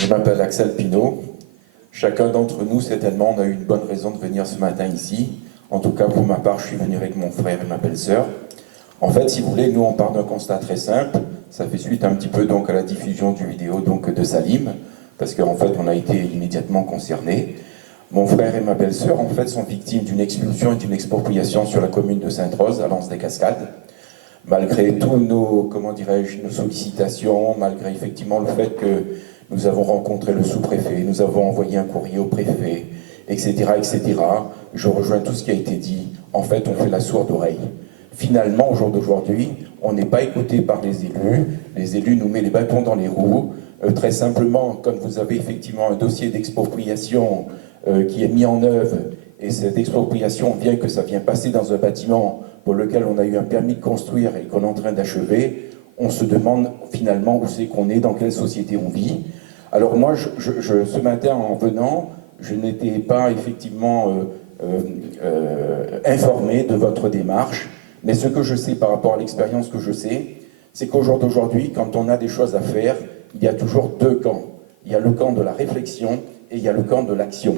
Je m'appelle Axel Pinault. Chacun d'entre nous, certainement, on a eu une bonne raison de venir ce matin ici. En tout cas, pour ma part, je suis venu avec mon frère et ma belle-sœur. En fait, si vous voulez, nous, on part d'un constat très simple. Ça fait suite un petit peu donc à la diffusion du vidéo donc, de Salim, parce qu'en fait, on a été immédiatement concernés. Mon frère et ma belle-sœur, en fait, sont victimes d'une expulsion et d'une expropriation sur la commune de Sainte-Rose, à Lens-des-Cascades. Malgré tous nos, comment dirais-je, nos sollicitations, malgré effectivement le fait que nous avons rencontré le sous-préfet, nous avons envoyé un courrier au préfet, etc., etc. Je rejoins tout ce qui a été dit. En fait, on fait la sourde oreille. Finalement, au jour d'aujourd'hui, on n'est pas écouté par les élus. Les élus nous mettent les bâtons dans les roues. Très simplement, quand vous avez effectivement un dossier d'expropriation qui est mis en œuvre, et cette expropriation vient que ça vient passer dans un bâtiment pour lequel on a eu un permis de construire et qu'on est en train d'achever, on se demande finalement où c'est qu'on est, dans quelle société on vit. Alors moi, ce matin, en venant, je n'étais pas effectivement informé de votre démarche, mais ce que je sais par rapport à l'expérience que je sais, c'est qu'au jour d'aujourd'hui, quand on a des choses à faire, il y a toujours deux camps. Il y a le camp de la réflexion et il y a le camp de l'action.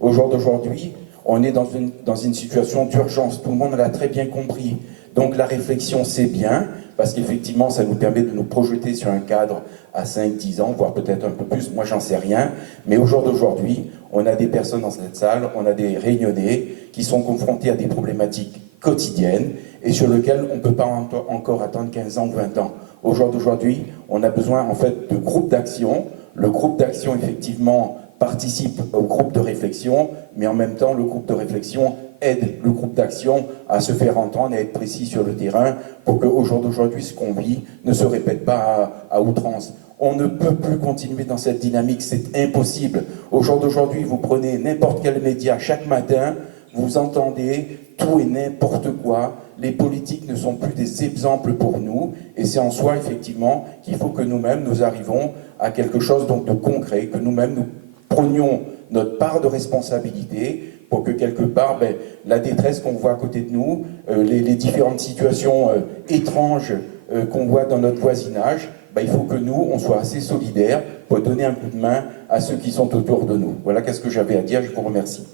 Au jour d'aujourd'hui, on est dans une situation d'urgence, tout le monde l'a très bien compris. Donc la réflexion, c'est bien, parce qu'effectivement, ça nous permet de nous projeter sur un cadre à 5-10 ans, voire peut-être un peu plus, moi j'en sais rien. Mais au jour d'aujourd'hui, on a des personnes dans cette salle, on a des réunionnais qui sont confrontés à des problématiques quotidiennes et sur lesquelles on ne peut pas encore attendre 15 ans ou 20 ans. Au jour d'aujourd'hui, on a besoin en fait de groupes d'action. Le groupe d'action, effectivement, participe au groupe de réflexion, mais en même temps, le groupe de réflexion aide le groupe d'action à se faire entendre et à être précis sur le terrain pour qu'au jour d'aujourd'hui, ce qu'on vit ne se répète pas à outrance. On ne peut plus continuer dans cette dynamique, c'est impossible. Au jour d'aujourd'hui, vous prenez n'importe quel média chaque matin, vous entendez tout et n'importe quoi. Les politiques ne sont plus des exemples pour nous, et c'est en soi, effectivement, qu'il faut que nous-mêmes, nous arrivons à quelque chose donc de concret, que nous-mêmes, nous prenions notre part de responsabilité pour que quelque part, la détresse qu'on voit à côté de nous, les différentes situations étranges qu'on voit dans notre voisinage, il faut que nous, on soit assez solidaires pour donner un coup de main à ceux qui sont autour de nous. Voilà qu'est-ce que j'avais à dire, je vous remercie.